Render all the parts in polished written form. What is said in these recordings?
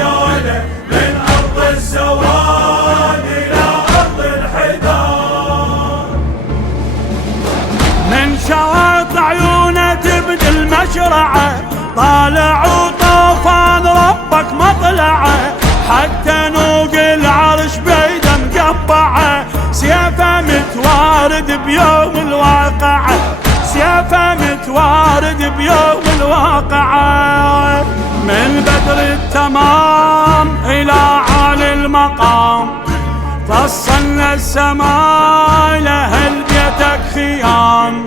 خياله من أرض السواد إلى أرض الحداد. من شواط عيونه تبدي المشرعة، طالع وطوفان ربك مطلعه، حتى نوق العرش بيده مقطعه، سيفه متوارد بيوم الواقعة، سيفه متوارد بيوم الواقعة. من بدر التمام إلى عالي المقام، فصلنا السماء لأهل بيتك خيام،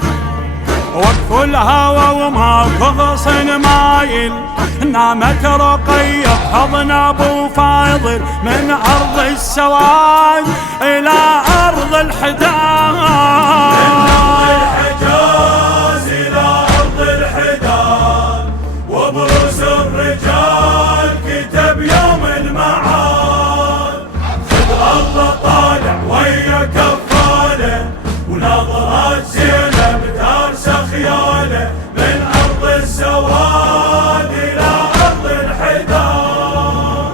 وقف الهوى وماكو غصن مايل، نامت رقية بحضن ابو فاضل، من ارض السواد الى ارض الحداد. من ارض الحجاز الى ارض الحداد، وبروس الرجال كتب يوم المعاد. خذ الله طالع ويا كفاله، ونظرات زينب تارسه خياله، من ارض السواد الى ارض الحداد.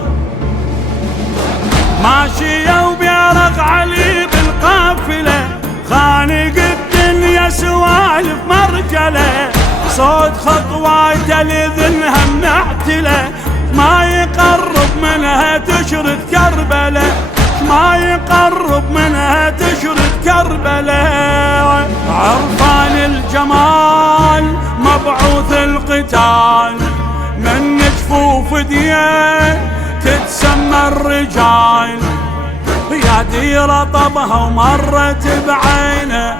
ماشية وبيرق علي بالقافلة، خانق الدنيا سوالف مرجله، صوت خطواته لذنها منعتله، ما يقرب منها تشرد كربله، ما يقرب منها تشرد كربله. عرفان الجمال مبعوث القتال، من جفوف ديه تتسمى الرجال، يا ديرة طبها ومرت بعينه،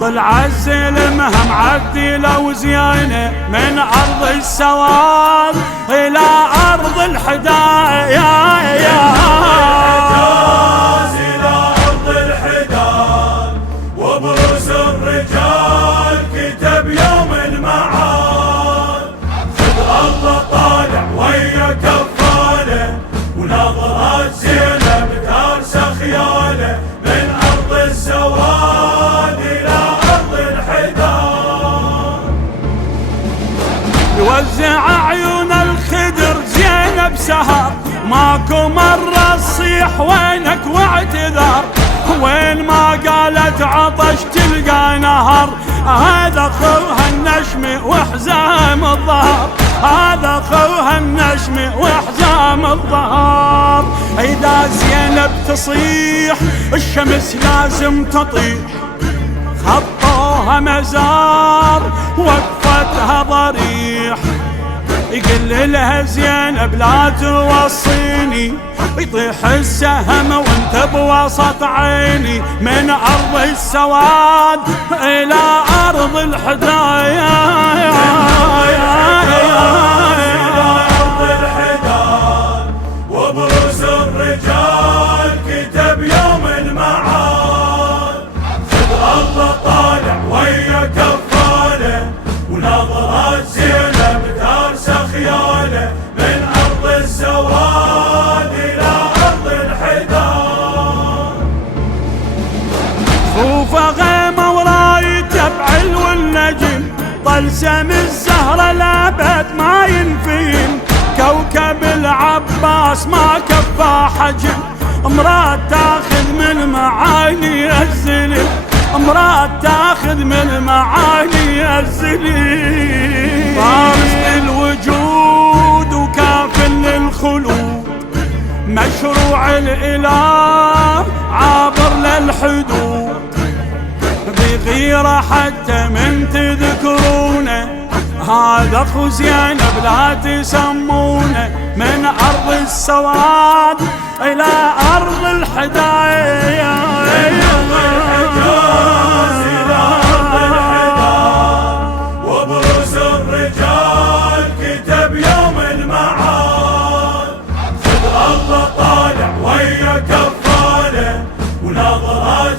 طلع الزلمها معدله وزيانه، من ارض السواد الى ارض الحداد. وبروس الرجال كتب يوم المعاد. خذ الله طالع ويا كفاله، ونظرات زينب تارسه خياله، من ارض السواد الى ارض الحداد. يوزع عيون الخدر زينب سهر، ماكو مرة تصيح وينك واعتذر، وين ما قالت عطش تلقى نهر، هذا خوها النشم وحزام الظهر، هذا خوها النشم وحزام الظهر. إذا زينب تصيح الشمس لازم تطيح، خطوها مزار وقفتها ضريح، يقل لها زينب لا توصيني، يطيح السهم وانت بوسط عيني، من ارض السواد الى ارض الحداد. وبروس الرجال كتب يوم المعاد. خذ الله طالع ويا كفاله، ونظرات زينب تارسه خياله، من ارض السواد الى ارض الحداد. خوفه غيمه ورايته بعلو النجم، طلسم الزهره لابد ما ينفين، كوكب العباس ما كفى حجم، امرأة تاخذ من معاني الزلم، امرأة تاخذ من معاني الزلم. فارس للوجود وكافل للخلود، مشروع الإله عابر للحدود، بغيرة حتى من تذكرونه، هذا اخو زينب لا تسمونه، من ارض السواد الى ارض الحداد. وبروس الرجال كتب يوم المعاد. خذ الله طالع ويا كفاله، ونظرات